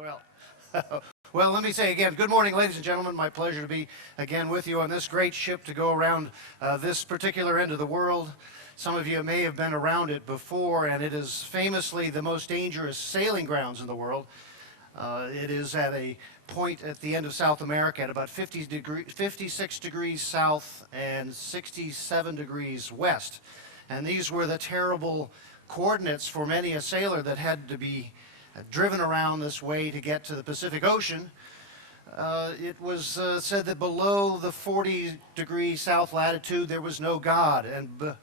Well, well, let me say again, good morning, ladies and gentlemen. My pleasure to be again with you on this great ship to go around this particular end of the world. Some of you may have been around it before, and it is famously the most dangerous sailing grounds in the world. It is at a point at the end of South America at about 56 degrees south and 67 degrees west. And these were the terrible coordinates for many a sailor that had to be driven around this way to get to the Pacific Ocean. It was said that below the 40 degrees south latitude there was no God, and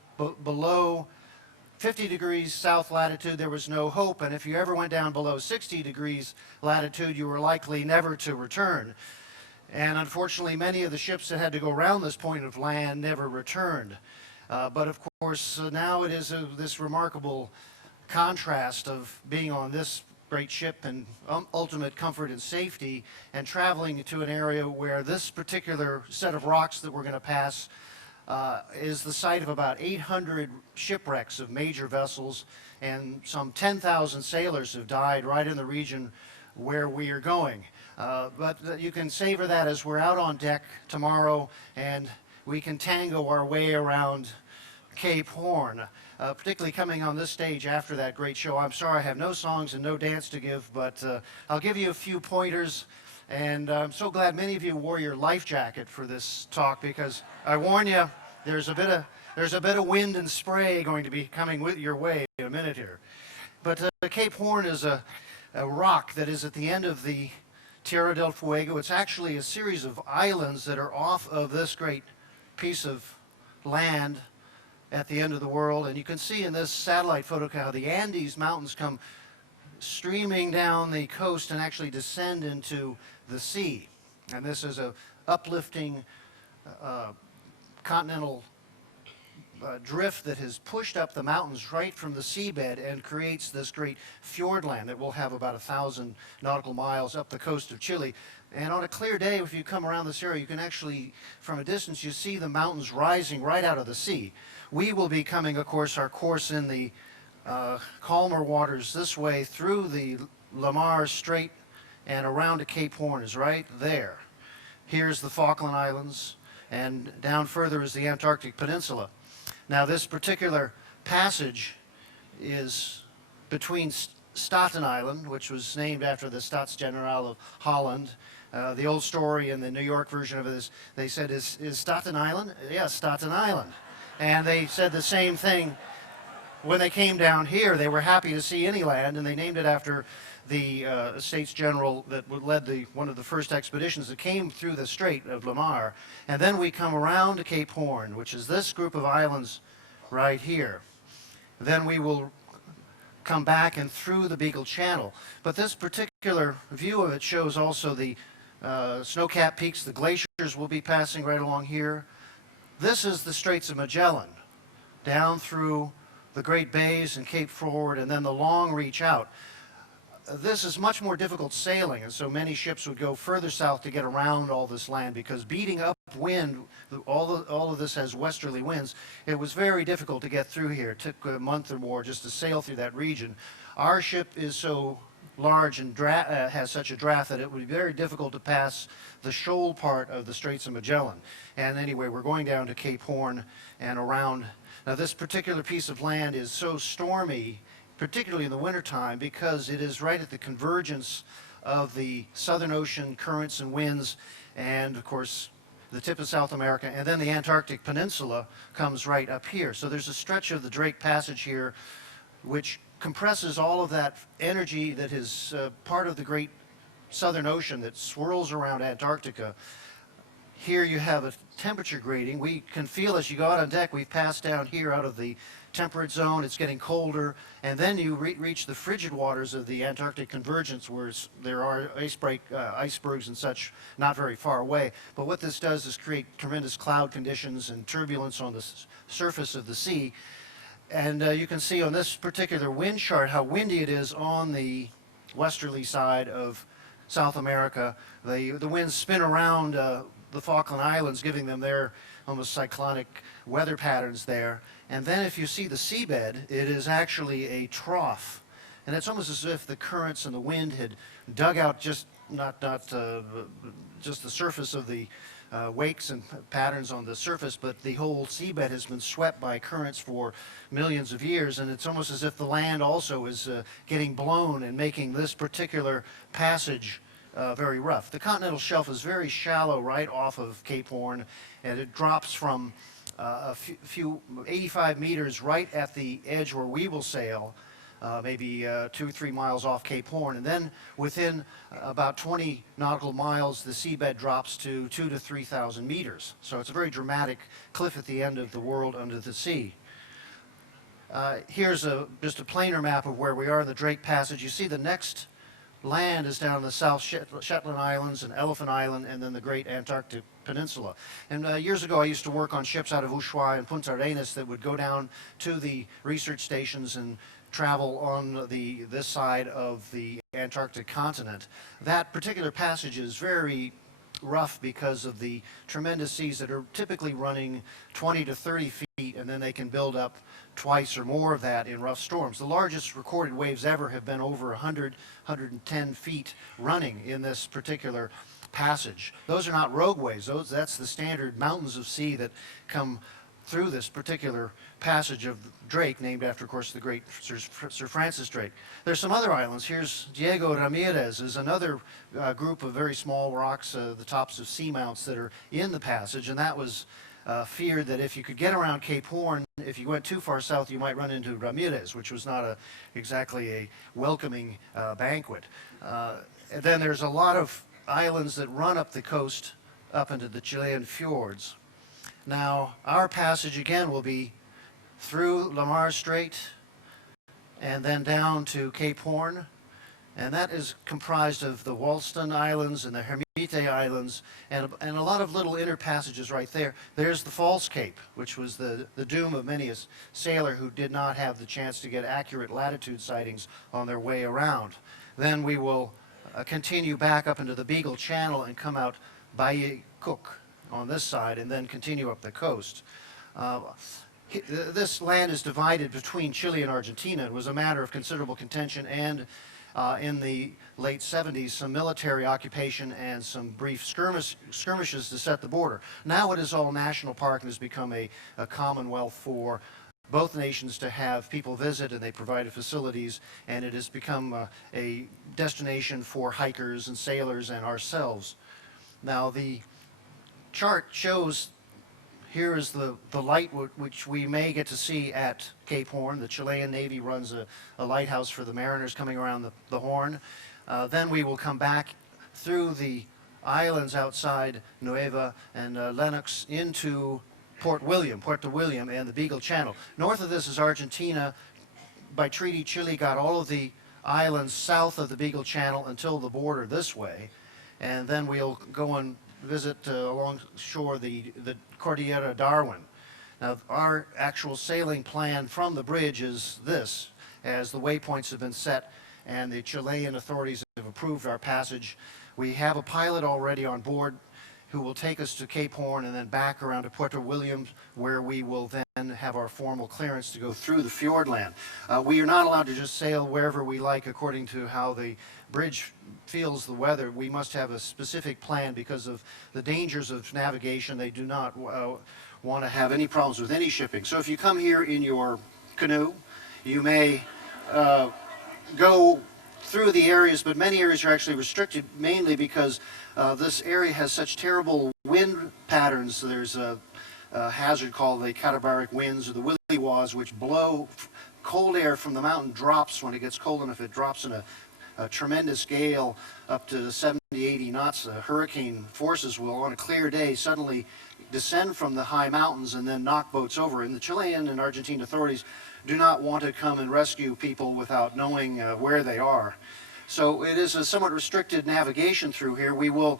below 50 degrees south latitude there was no hope, and if you ever went down below 60 degrees latitude you were likely never to return. And unfortunately many of the ships that had to go around this point of land never returned. But of course now it is this remarkable contrast of being on this great ship and ultimate comfort and safety and traveling to an area where this particular set of rocks that we're going to pass is the site of about 800 shipwrecks of major vessels, and some 10,000 sailors have died right in the region where we are going. But you can savor that as we're out on deck tomorrow and we can tango our way around Cape Horn. Particularly coming on this stage after that great show. I'm sorry I have no songs and no dance to give, but I'll give you a few pointers, and I'm so glad many of you wore your life jacket for this talk, because I warn you, there's a bit of wind and spray going to be coming your way in a minute here. But Cape Horn is a rock that is at the end of the Tierra del Fuego. It's actually a series of islands that are off of this great piece of land at the end of the world, and you can see in this satellite photo how the Andes Mountains come streaming down the coast and actually descend into the sea. And this is a uplifting continental drift that has pushed up the mountains right from the seabed and creates this great fjord land that will have about 1,000 nautical miles up the coast of Chile. And on a clear day, if you come around this area, you can actually, from a distance, you see the mountains rising right out of the sea. We will be coming, of course, our course in the calmer waters this way through the Lamar Strait and around to Cape Horn is right there. Here's the Falkland Islands, and down further is the Antarctic Peninsula. Now, this particular passage is between Staten Island, which was named after the Staats-Generaal of Holland. The old story in the New York version of it is, they said, is Staten Island? Yes, Staten Island. And they said the same thing when they came down here. They were happy to see any land, and they named it after the States General that led one of the first expeditions that came through the Strait of Lamar. And then we come around to Cape Horn, which is this group of islands right here. Then we will come back and through the Beagle Channel. But this particular view of it shows also the snow-capped peaks. The glaciers will be passing right along here. This is the Straits of Magellan, down through the Great Bays and Cape Forward, and then the long reach out. This is much more difficult sailing, and so many ships would go further south to get around all this land, because beating upwind, all of this has westerly winds. It was very difficult to get through here. It took a month or more just to sail through that region. Our ship is so large and has such a draft that it would be very difficult to pass the shoal part of the Straits of Magellan. And anyway, we're going down to Cape Horn and around. Now, this particular piece of land is so stormy, particularly in the wintertime, because it is right at the convergence of the Southern Ocean currents and winds, and of course the tip of South America, and then the Antarctic Peninsula comes right up here. So there's a stretch of the Drake Passage here which compresses all of that energy that is part of the great Southern Ocean that swirls around Antarctica. Here you have a temperature grading. We can feel as you go out on deck, we've passed down here out of the temperate zone, it's getting colder, and then you reach the frigid waters of the Antarctic convergence, where there are icebergs and such not very far away. But what this does is create tremendous cloud conditions and turbulence on the surface of the sea. And you can see on this particular wind chart how windy it is on the westerly side of South America. The winds spin around the Falkland Islands, giving them their almost cyclonic weather patterns there. And then if you see the seabed, it is actually a trough. And it's almost as if the currents and the wind had dug out just not just the surface of the wakes and patterns on the surface, but the whole seabed has been swept by currents for millions of years, and it's almost as if the land also is getting blown and making this particular passage very rough. The continental shelf is very shallow right off of Cape Horn, and it drops from a few 85 meters right at the edge where we will sail, maybe 2 or 3 miles off Cape Horn, and then within about 20 nautical miles the seabed drops to 2,000 to 3,000 meters. So it's a very dramatic cliff at the end of the world under the sea. Here's just a planar map of where we are in the Drake Passage. You see the next land is down in the South Shetland Islands and Elephant Island, and then the Great Antarctic Peninsula. And years ago I used to work on ships out of Ushuaia and Punta Arenas that would go down to the research stations and travel on this side of the Antarctic continent. That particular passage is very rough because of the tremendous seas that are typically running 20 to 30 feet, and then they can build up twice or more of that in rough storms. The largest recorded waves ever have been over 100, 110 feet running in this particular passage. Those are not rogue waves. That's the standard mountains of sea that come through this particular passage of Drake, named after, of course, the great Sir Francis Drake. There's some other islands. Here's Diego Ramirez, is another group of very small rocks, the tops of seamounts that are in the passage, and that was feared that if you could get around Cape Horn, if you went too far south, you might run into Ramirez, which was not exactly a welcoming banquet. And then there's a lot of islands that run up the coast up into the Chilean fjords. Now, our passage again will be through Lamar Strait and then down to Cape Horn, and that is comprised of the Walston Islands and the Hermite Islands and a lot of little inner passages right there. There's the False Cape, which was the doom of many a sailor who did not have the chance to get accurate latitude sightings on their way around. Then we will continue back up into the Beagle Channel and come out Baye Cook on this side and then continue up the coast. This land is divided between Chile and Argentina. It was a matter of considerable contention, and in the late 70s, some military occupation and some brief skirmishes to set the border. Now it is all national park and has become a commonwealth for both nations to have people visit, and they provided facilities, and it has become a destination for hikers and sailors and ourselves. Now the chart shows here is the light which we may get to see at Cape Horn. The Chilean Navy runs a lighthouse for the mariners coming around the Horn. Then we will come back through the islands outside Nueva and Lennox into Puerto William and the Beagle Channel. North of this is Argentina. By treaty, Chile got all of the islands south of the Beagle Channel until the border this way, and then we'll go and visit along shore the Cordillera Darwin. Now, our actual sailing plan from the bridge is this, as the waypoints have been set and the Chilean authorities have approved our passage. We have a pilot already on board who will take us to Cape Horn and then back around to Puerto Williams, where we will then have our formal clearance to go through the fjordland. We are not allowed to just sail wherever we like according to how the bridge feels the weather. We must have a specific plan because of the dangers of navigation. They do not want to have any problems with any shipping. So if you come here in your canoe, you may go through the areas, but many areas are actually restricted, mainly because this area has such terrible wind patterns. There's a hazard called the catabaric winds or the willy-waws, which blow cold air from the mountain, drops when it gets cold enough. It drops in a tremendous gale up to 70, 80 knots. Hurricane forces will, on a clear day, suddenly descend from the high mountains and then knock boats over. And the Chilean and Argentine authorities do not want to come and rescue people without knowing where they are. So it is a somewhat restricted navigation through here. We will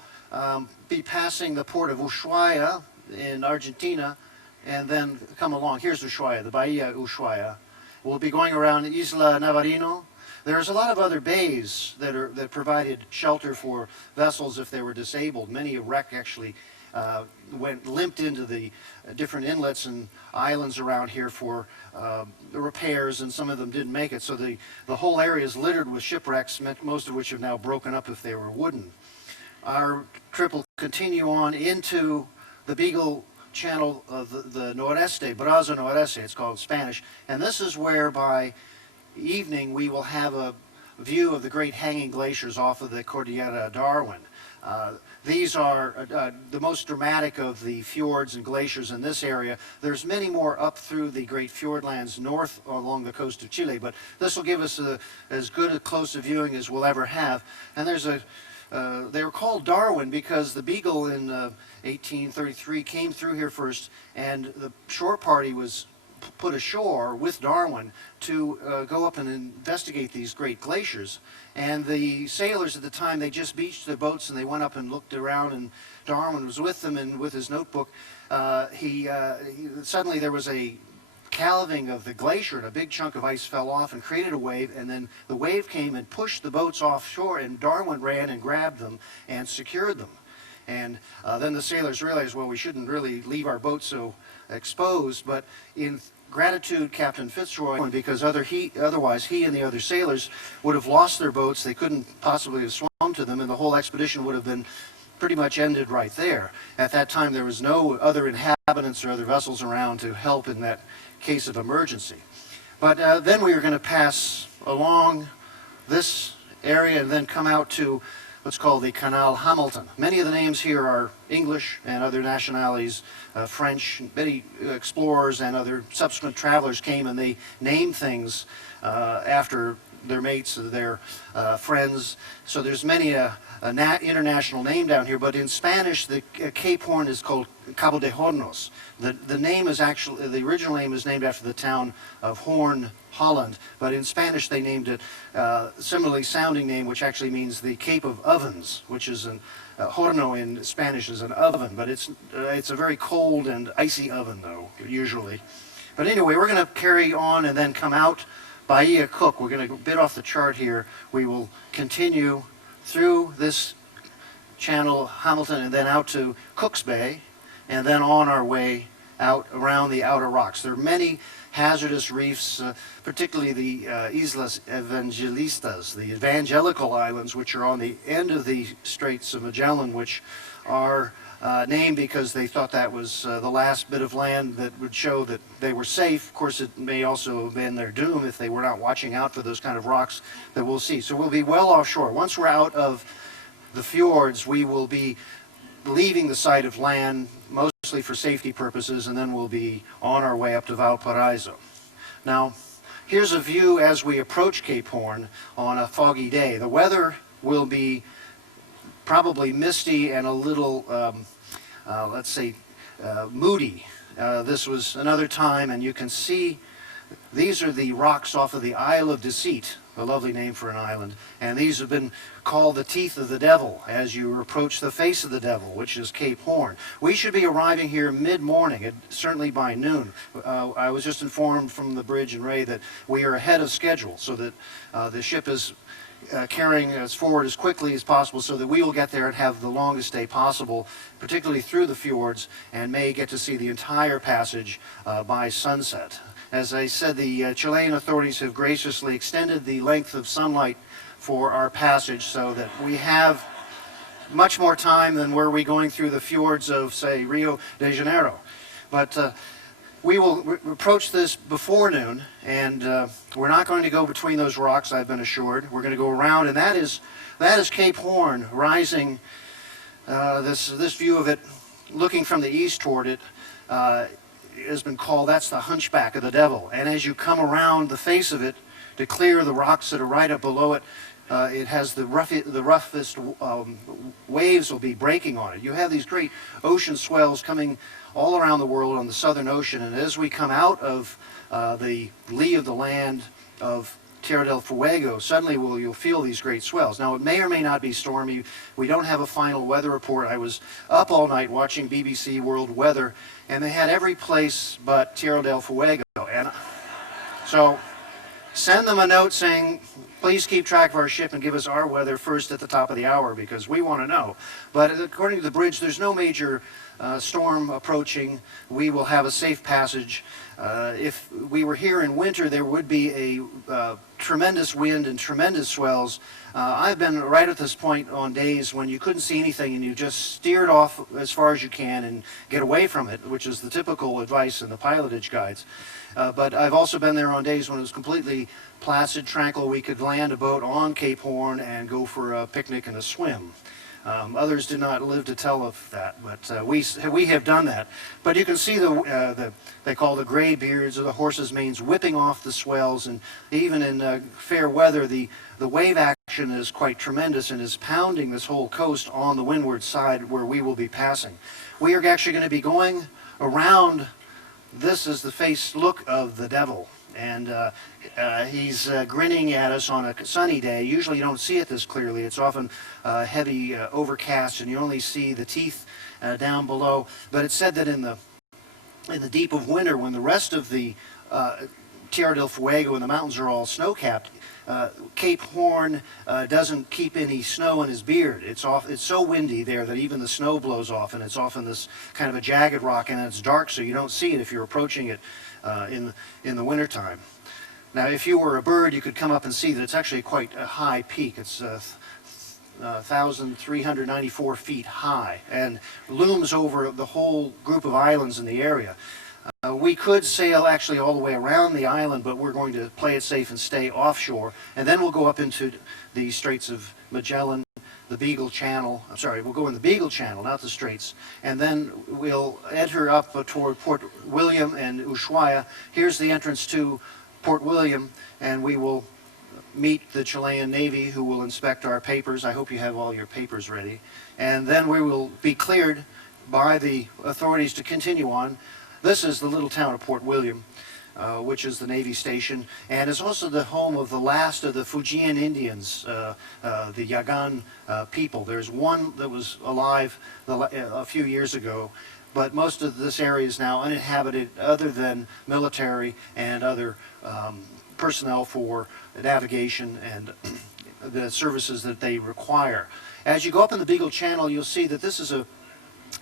be passing the port of Ushuaia in Argentina and then come along. Here's Ushuaia, the Bahia Ushuaia. We'll be going around Isla Navarino. There's a lot of other bays that provided shelter for vessels if they were disabled. Many a wreck actually limped into the different inlets and islands around here for the repairs, and some of them didn't make it. So the whole area is littered with shipwrecks, most of which have now broken up if they were wooden. Our trip will continue on into the Beagle Channel of the Noreste, Brazo Noreste, it's called in Spanish, and this is where by evening we will have a view of the great hanging glaciers off of the Cordillera Darwin. These are the most dramatic of the fjords and glaciers in this area. There's many more up through the great fjordlands north along the coast of Chile, but this will give us as good a close a viewing as we'll ever have. And there's they were called Darwin because the Beagle in 1833 came through here first, and the shore party was put ashore with Darwin to go up and investigate these great glaciers. And the sailors at the time, they just beached their boats and they went up and looked around, and Darwin was with them, and with his notebook, suddenly there was a calving of the glacier, and a big chunk of ice fell off and created a wave, and then the wave came and pushed the boats offshore, and Darwin ran and grabbed them and secured them. And then the sailors realized, well, we shouldn't really leave our boats so exposed, but in gratitude, Captain Fitzroy, because otherwise he and the other sailors would have lost their boats. They couldn't possibly have swum to them, and the whole expedition would have been pretty much ended right there. At that time, there was no other inhabitants or other vessels around to help in that case of emergency. But then we were going to pass along this area and then come out to what's called the Canal Hamilton. Many of the names here are English and other nationalities, French. Many explorers and other subsequent travelers came and they named things after their mates or their friends. So there's many international name down here, but in Spanish the Cape Horn is called Cabo de Hornos. The name is actually, the original name is named after the town of Hoorn, Holland, but in Spanish they named it similarly sounding name, which actually means the Cape of Ovens, which is an horno in Spanish is an oven, but it's a very cold and icy oven though, usually. But anyway, we're going to carry on and then come out Bahia Cook. We're going to bit off the chart here. We will continue through this channel, Hamilton, and then out to Cook's Bay, and then on our way out around the outer rocks. There are many hazardous reefs, particularly the Islas Evangelistas, the evangelical islands, which are on the end of the Straits of Magellan, which are named because they thought that was the last bit of land that would show that they were safe. Of course, it may also have been their doom if they were not watching out for those kind of rocks that we'll see. So we'll be well offshore. Once we're out of the fjords, we will be leaving the site of land, mostly for safety purposes, and then we'll be on our way up to Valparaiso. Now, here's a view as we approach Cape Horn on a foggy day. The weather will be probably misty and a little, let's say, moody. This was another time, and you can see these are the rocks off of the Isle of Deceit, a lovely name for an island, and these have been called the teeth of the devil as you approach the face of the devil, which is Cape Horn. We should be arriving here mid-morning, certainly by noon. I was just informed from the bridge and Ray that we are ahead of schedule, so that the ship is carrying us forward as quickly as possible so that we will get there and have the longest day possible, particularly through the fjords, and may get to see the entire passage by sunset. As I said, the Chilean authorities have graciously extended the length of sunlight for our passage so that we have much more time than were we going through the fjords of, say, Rio de Janeiro. But we will approach this before noon, and we're not going to go between those rocks, I've been assured. We're going to go around, and that is Cape Horn rising, this view of it, looking from the east toward it, has been called, that's the hunchback of the devil. And as you come around the face of it to clear the rocks that are right up below it, it has the roughest waves will be breaking on it. You have these great ocean swells coming all around the world on the Southern Ocean, and as we come out of the lee of the land of Tierra del Fuego, suddenly you'll feel these great swells. Now, it may or may not be stormy. We don't have a final weather report. I was up all night watching BBC World Weather, and they had every place but Tierra del Fuego. And so send them a note saying, please keep track of our ship and give us our weather first at the top of the hour, because we want to know. But according to the bridge, there's no major storm approaching, we will have a safe passage. If we were here in winter, there would be a tremendous wind and tremendous swells. I've been right at this point on days when you couldn't see anything and you just steered off as far as you can and get away from it, which is the typical advice in the pilotage guides. But I've also been there on days when it was completely placid, tranquil. We could land a boat on Cape Horn and go for a picnic and a swim. Others did not live to tell of that, but we have done that. But you can see they call the gray beards or the horses' manes whipping off the swells, and even in fair weather, the wave action is quite tremendous and is pounding this whole coast on the windward side where we will be passing. We are actually going to be going around. This is the face look of the devil. And he's grinning at us on a sunny day. Usually you don't see it this clearly. It's often heavy overcast, and you only see the teeth down below. But it's said that in the deep of winter, when the rest of the Tierra del Fuego and the mountains are all snow-capped, Cape Horn doesn't keep any snow in his beard. It's so windy there that even the snow blows off, and it's often this kind of a jagged rock, and it's dark, so you don't see it if you're approaching it in the wintertime. Now, if you were a bird, you could come up and see that it's actually quite a high peak. It's 1,394 feet high and looms over the whole group of islands in the area. We could sail actually all the way around the island, but we're going to play it safe and stay offshore. And then we'll go up into the Straits of Magellan, the Beagle Channel. I'm sorry, we'll go in the Beagle Channel, not the Straits. And then we'll enter up toward Port William and Ushuaia. Here's the entrance to Port William, and we will meet the Chilean Navy, who will inspect our papers. I hope you have all your papers ready. And then we will be cleared by the authorities to continue on. This is the little town of Port William, which is the Navy station, and is also the home of the last of the Fujian Indians, the Yagan people. There's one that was alive a few years ago, but most of this area is now uninhabited other than military and other personnel for navigation and the services that they require. As you go up in the Beagle Channel, you'll see that this is a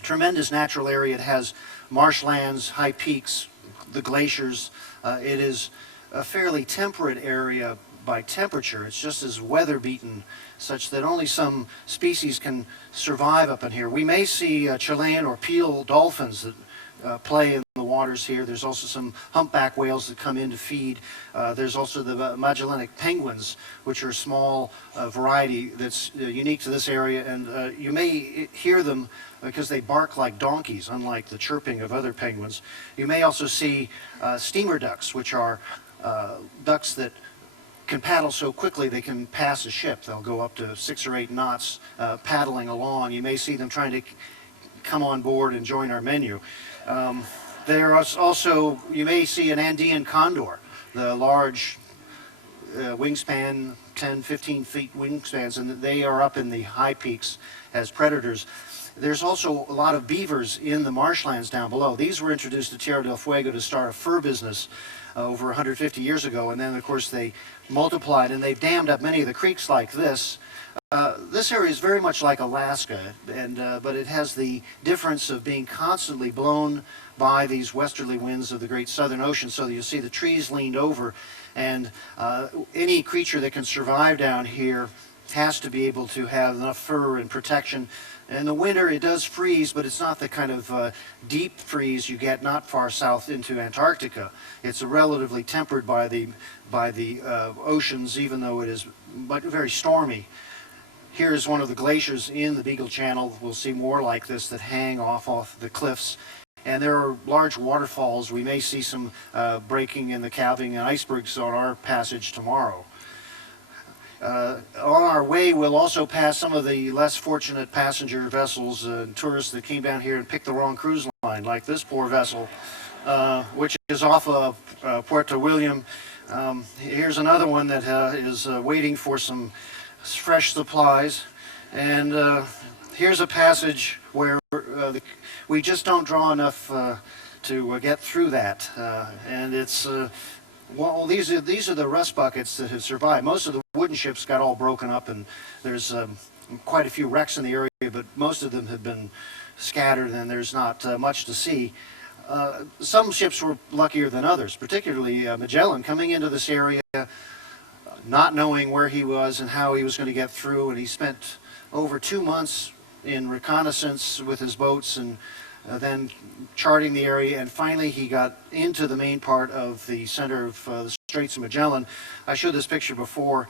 tremendous natural area. It has marshlands, high peaks, the glaciers. It is a fairly temperate area by temperature. It's just as weather beaten, such that only some species can survive up in here. We may see Chilean or peel dolphins that play in the waters here. There's also some humpback whales that come in to feed. There's also the Magellanic penguins, which are a small variety that's unique to this area, and you may hear them because they bark like donkeys, unlike the chirping of other penguins. You may also see steamer ducks, which are ducks that can paddle so quickly they can pass a ship. They'll go up to 6 or 8 knots paddling along. You may see them trying to come on board and join our menu. There is also, you may see an Andean condor, the large wingspan, 10, 15 feet wingspans, and they are up in the high peaks as predators. There's also a lot of beavers in the marshlands down below. These were introduced to Tierra del Fuego to start a fur business over 150 years ago, and then of course they multiplied and they've dammed up many of the creeks like this. This area is very much like Alaska, but it has the difference of being constantly blown by these westerly winds of the great Southern Ocean, so that you see the trees leaned over, and any creature that can survive down here has to be able to have enough fur and protection. In the winter it does freeze, but it's not the kind of deep freeze you get not far south into Antarctica. It's relatively tempered by the oceans, even though it is very stormy. Here's one of the glaciers in the Beagle Channel. We'll see more like this that hang off the cliffs. And there are large waterfalls. We may see some breaking and the calving and icebergs on our passage tomorrow. On our way, we'll also pass some of the less fortunate passenger vessels and tourists that came down here and picked the wrong cruise line, like this poor vessel, which is off of Puerto William. Here's another one that is waiting for some fresh supplies, and here's a passage where we just don't draw enough to get through that, and it's well, these are the rust buckets that have survived. Most of the wooden ships got all broken up, and there's quite a few wrecks in the area, but most of them have been scattered and there's not much to see. Some ships were luckier than others, particularly Magellan coming into this area, not knowing where he was and how he was going to get through, and he spent over 2 months in reconnaissance with his boats and then charting the area, and finally he got into the main part of the center of the Straits of Magellan. I showed this picture before,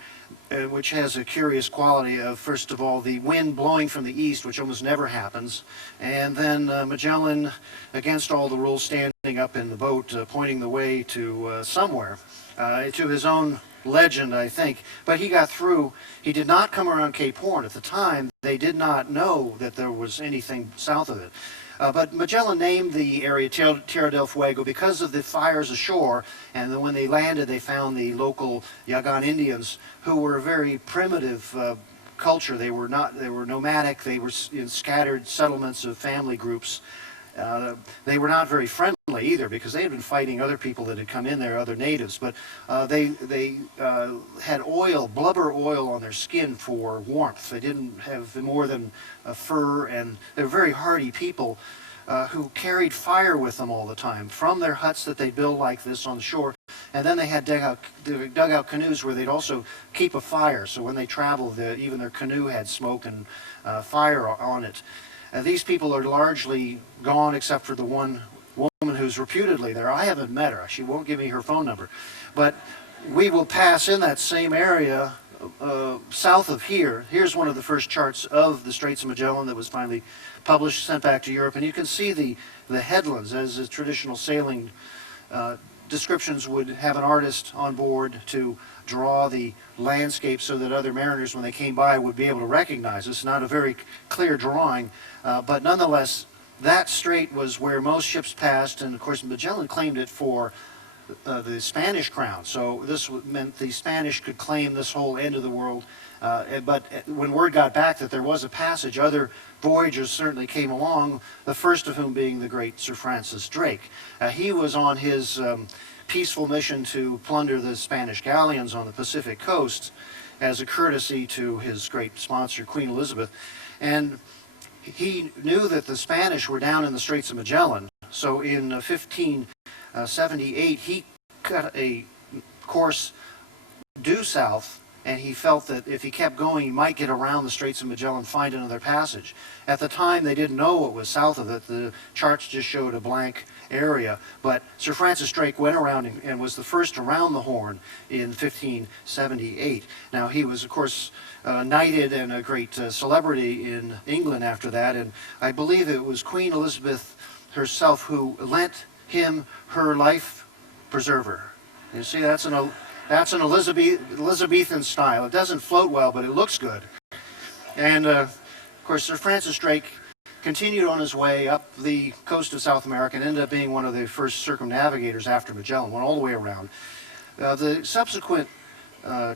which has a curious quality of, first of all, the wind blowing from the east, which almost never happens, and then Magellan, against all the rules, standing up in the boat, pointing the way to somewhere, to his own legend, I think. But he got through. He did not come around Cape Horn. At the time, they did not know that there was anything south of it. But Magellan named the area Tierra del Fuego because of the fires ashore, and then when they landed they found the local Yagan Indians, who were a very primitive culture. They were nomadic, they were in scattered settlements of family groups. They were not very friendly either, because they had been fighting other people that had come in there, other natives, but they had oil, blubber oil on their skin for warmth. They didn't have more than fur, and they were very hardy people who carried fire with them all the time from their huts that they built like this on the shore, and then they had dug out canoes where they'd also keep a fire, so when they traveled, even their canoe had smoke and fire on it. These people are largely gone except for the one woman who's reputedly there. I haven't met her. She won't give me her phone number. But we will pass in that same area south of here. Here's one of the first charts of the Straits of Magellan that was finally published, sent back to Europe. And you can see the headlands, as the traditional sailing descriptions would have an artist on board to draw the landscape so that other mariners, when they came by, would be able to recognize. It's not a very clear drawing, but nonetheless, that strait was where most ships passed, and of course Magellan claimed it for the Spanish crown. So this meant the Spanish could claim this whole end of the world. But when word got back that there was a passage, other voyagers certainly came along, the first of whom being the great Sir Francis Drake. He was on his peaceful mission to plunder the Spanish galleons on the Pacific coast as a courtesy to his great sponsor, Queen Elizabeth. And he knew that the Spanish were down in the Straits of Magellan, so in 1578 he cut a course due south, and he felt that if he kept going he might get around the Straits of Magellan and find another passage. At the time they didn't know what was south of it. The charts just showed a blank area, but Sir Francis Drake went around and was the first around the Horn in 1578. Now he was of course knighted and a great celebrity in England after that, and I believe it was Queen Elizabeth herself who lent him her life preserver. You see, that's an Elizabethan style. It doesn't float well, but it looks good. And of course Sir Francis Drake continued on his way up the coast of South America and ended up being one of the first circumnavigators after Magellan, went all the way around. The subsequent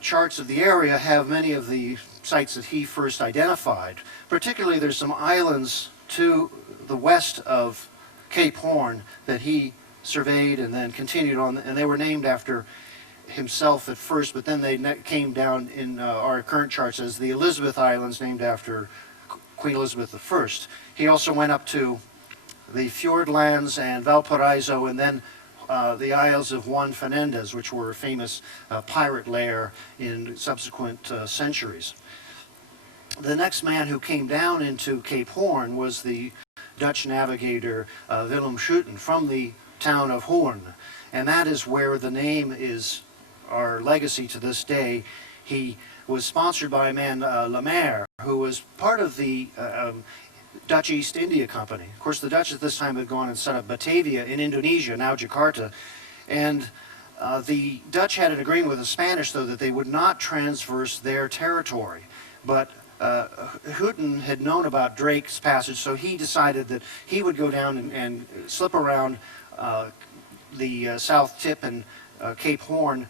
charts of the area have many of the sites that he first identified. Particularly there's some islands to the west of Cape Horn that he surveyed and then continued on, and they were named after himself at first, but then they came down in our current charts as the Elizabeth Islands, named after Queen Elizabeth I. He also went up to the Fiordlands and Valparaiso, and then the Isles of Juan Fernandez, which were a famous pirate lair in subsequent centuries. The next man who came down into Cape Horn was the Dutch navigator Willem Schouten from the town of Hoorn, and that is where the name is our legacy to this day. He was sponsored by a man, Lemaire, who was part of the Dutch East India Company. Of course, the Dutch at this time had gone and set up Batavia in Indonesia, now Jakarta, and the Dutch had an agreement with the Spanish, though, that they would not transverse their territory. But Schouten had known about Drake's passage, so he decided that he would go down and slip around the south tip and Cape Horn,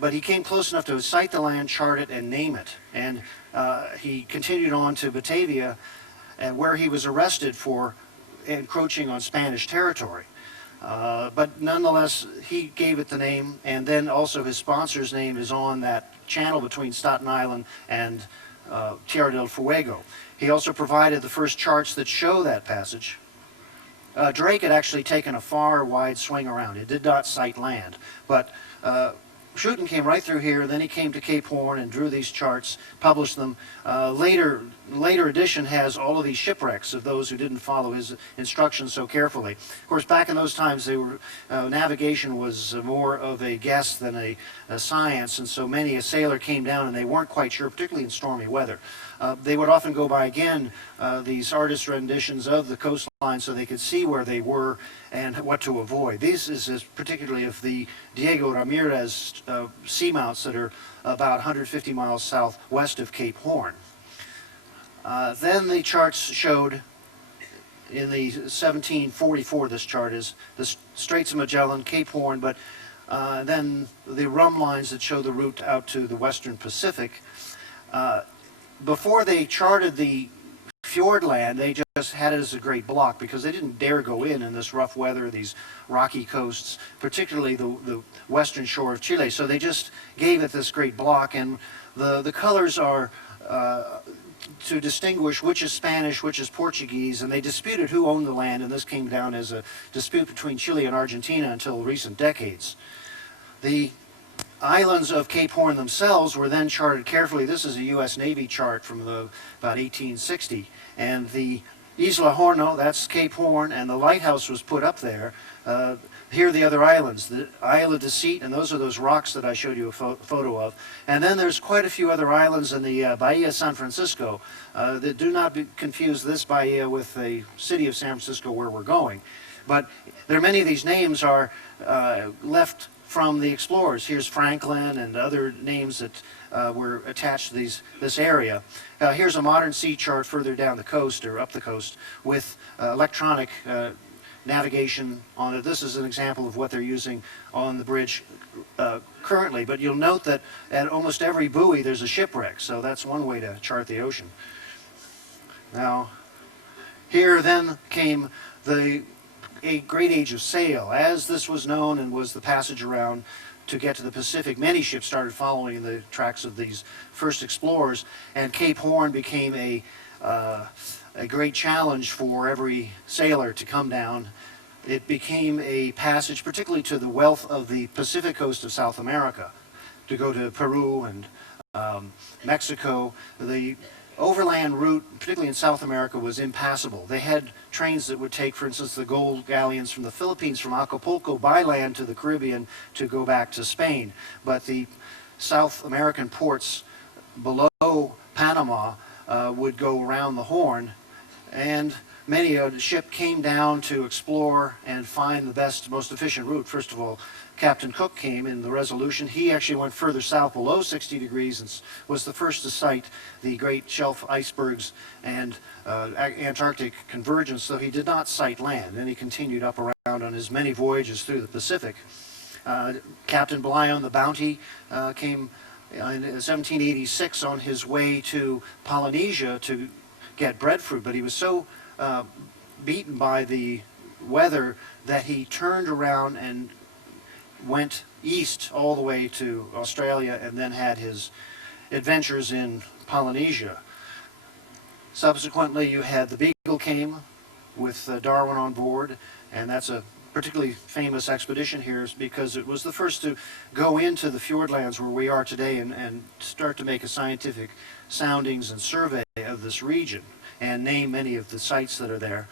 but he came close enough to sight the land, chart it, and name it. And he continued on to Batavia, where he was arrested for encroaching on Spanish territory. But nonetheless, he gave it the name, and then also his sponsor's name is on that channel between Staten Island and Tierra del Fuego. He also provided the first charts that show that passage. Drake had actually taken a far wide swing around. It did not sight land, but Schouten came right through here, then he came to Cape Horn and drew these charts, published them. Later edition has all of these shipwrecks of those who didn't follow his instructions so carefully. Of course, back in those times, navigation was more of a guess than a science, and so many a sailor came down and they weren't quite sure, particularly in stormy weather. They would often go by again these artist renditions of the coastline so they could see where they were and what to avoid. This is particularly of the Diego Ramirez seamounts that are about 150 miles southwest of Cape Horn. Then the charts showed, in the 1744, this chart is the Straits of Magellan, Cape Horn, but then the rum lines that show the route out to the western Pacific. Before they charted the Fjordland, they just had it as a great block because they didn't dare go in this rough weather, these rocky coasts, particularly the western shore of Chile. So they just gave it this great block, and the colors are to distinguish which is Spanish, which is Portuguese, and they disputed who owned the land, and this came down as a dispute between Chile and Argentina until recent decades. The islands of Cape Horn themselves were then charted carefully. This is a U.S. Navy chart from about 1860, and the Isla Horno, that's Cape Horn, and the lighthouse was put up there. Here are the other islands, the Isle of Deceit, and those are those rocks that I showed you a photo of. And then there's quite a few other islands in the Bahia San Francisco. That do not confuse this Bahia with the city of San Francisco where we're going. But there are many of these names are left from the explorers. Here's Franklin and other names that were attached to this area. Here's a modern sea chart further down the coast, or up the coast, with electronic navigation on it. This is an example of what they're using on the bridge currently, but you'll note that at almost every buoy there's a shipwreck, so that's one way to chart the ocean. Now, here then came a great age of sail. As this was known and was the passage around to get to the Pacific, many ships started following the tracks of these first explorers, and Cape Horn became a great challenge for every sailor to come down. It became a passage, particularly to the wealth of the Pacific coast of South America, to go to Peru and Mexico. The overland route, particularly in South America, was impassable. They had trains that would take, for instance, the gold galleons from the Philippines, from Acapulco by land to the Caribbean to go back to Spain. But the South American ports below Panama would go around the Horn, and many a ship came down to explore and find the best, most efficient route. First of all, Captain Cook came in the Resolution. He actually went further south below 60 degrees and was the first to sight the great shelf icebergs and Antarctic convergence, so he did not sight land. Then he continued up around on his many voyages through the Pacific. Captain Bligh on the Bounty came in 1786 on his way to Polynesia to get breadfruit, but he was so beaten by the weather that he turned around and went east all the way to Australia and then had his adventures in Polynesia. Subsequently, you had the Beagle came with Darwin on board, and that's a particularly famous expedition here because it was the first to go into the Fjordlands where we are today and start to make a scientific soundings and survey of this region and name many of the sites that are there.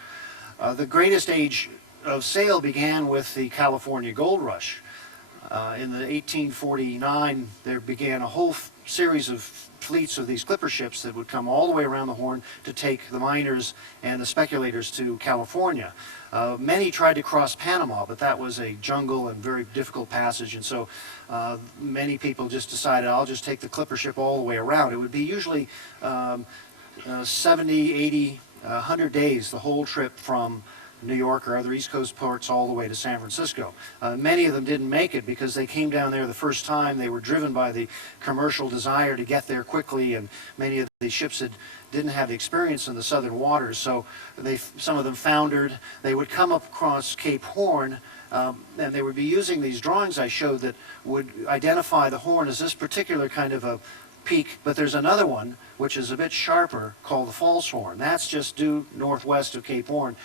The greatest age of sail began with the California Gold Rush. In the 1849, there began a whole series of fleets of these clipper ships that would come all the way around the Horn to take the miners and the speculators to California. Many tried to cross Panama, but that was a jungle and very difficult passage, and so many people just decided, I'll just take the clipper ship all the way around. It would be usually 70, 80, 100 days, the whole trip from New York or other East Coast ports all the way to San Francisco. Many of them didn't make it because they came down there the first time. They were driven by the commercial desire to get there quickly, and many of the ships didn't have the experience in the southern waters, so some of them foundered. They would come up across Cape Horn, and they would be using these drawings I showed that would identify the Horn as this particular kind of a peak, but there's another one which is a bit sharper called the False Horn. That's just due northwest of Cape Horn.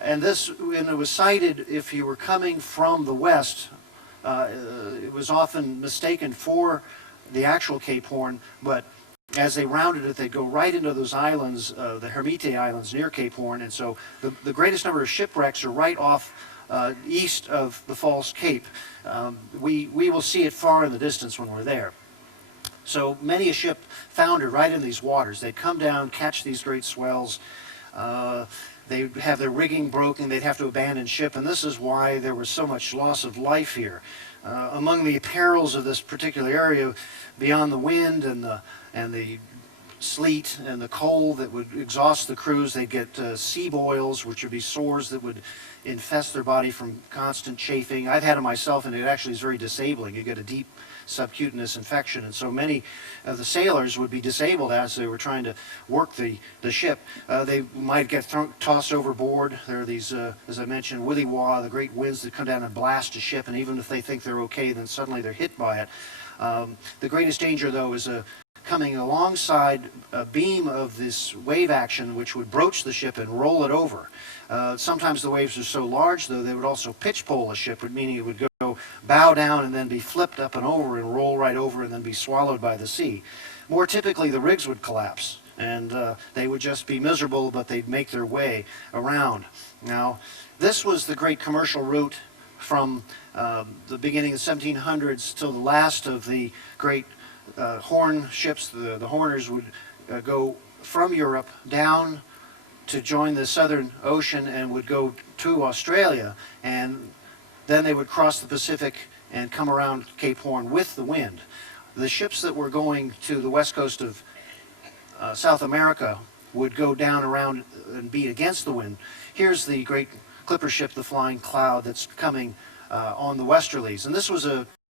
And it was sighted if you were coming from the west. It was often mistaken for the actual Cape Horn, but as they rounded it, they'd go right into those islands, the Hermite Islands near Cape Horn, and so the greatest number of shipwrecks are right off east of the False Cape. We will see it far in the distance when we're there. So many a ship foundered right in these waters. They'd come down, catch these great swells. They'd have their rigging broken. They'd have to abandon ship, and this is why there was so much loss of life here. Among the perils of this particular area, beyond the wind and the sleet and the cold that would exhaust the crews, they'd get sea boils, which would be sores that would infest their body from constant chafing. I've had it myself, and it actually is very disabling. You get a deep subcutaneous infection, and so many of the sailors would be disabled as they were trying to work the ship. They might get tossed overboard. There are these, as I mentioned, willy-wah, the great winds that come down and blast a ship, and even if they think they're okay, then suddenly they're hit by it. The greatest danger, though, is coming alongside a beam of this wave action which would broach the ship and roll it over. Sometimes the waves are so large, though, they would also pitch pole a ship, meaning it would go bow down and then be flipped up and over and roll right over and then be swallowed by the sea. More typically, the rigs would collapse, and they would just be miserable, but they'd make their way around. Now, this was the great commercial route from the beginning of the 1700s till the last of the great horn ships. The horners would go from Europe down to join the Southern Ocean and would go to Australia, and then they would cross the Pacific and come around Cape Horn with the wind. The ships that were going to the west coast of South America would go down around and beat against the wind. Here's the great clipper ship, the Flying Cloud, that's coming on the westerlies. And this was a